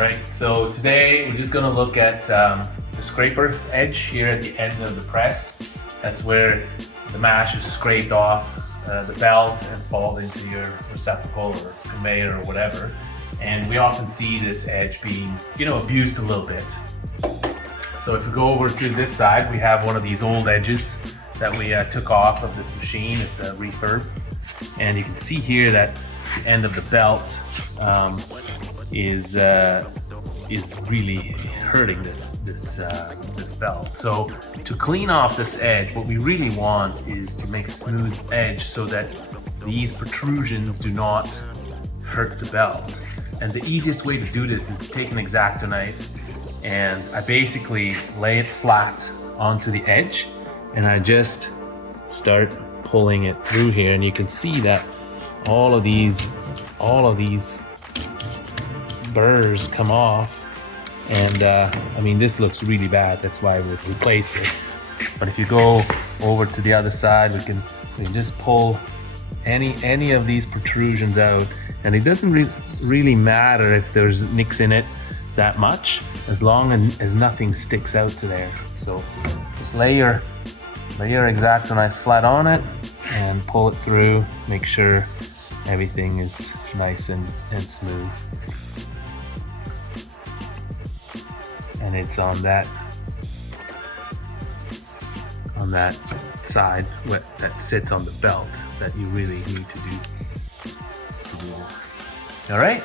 Alright, so today we're just going to look at the scraper edge here at the end of the press. That's where the mash is scraped off the belt and falls into your receptacle or conveyor or whatever. And we often see this edge being, abused a little bit. So if we go over to this side, we have one of these old edges that we took off of this machine. It's a refurb. And you can see here that the end of the belt is really hurting this belt. So to clean off this edge, what we really want is to make a smooth edge so that these protrusions do not hurt the belt. And the easiest way to do this is take an X-Acto knife, and I basically lay it flat onto the edge, and I just start pulling it through here, and you can see that all of these burrs come off, and I mean, this looks really bad. That's why we replaced it. But if you go over to the other side, we can just pull any of these protrusions out, and it doesn't really matter if there's nicks in it that much, as long as nothing sticks out to there. So just lay your X-Acto knife flat on it and pull it through. Make sure everything is nice and smooth. And it's on that side that sits on the belt that you really need to do this. All right.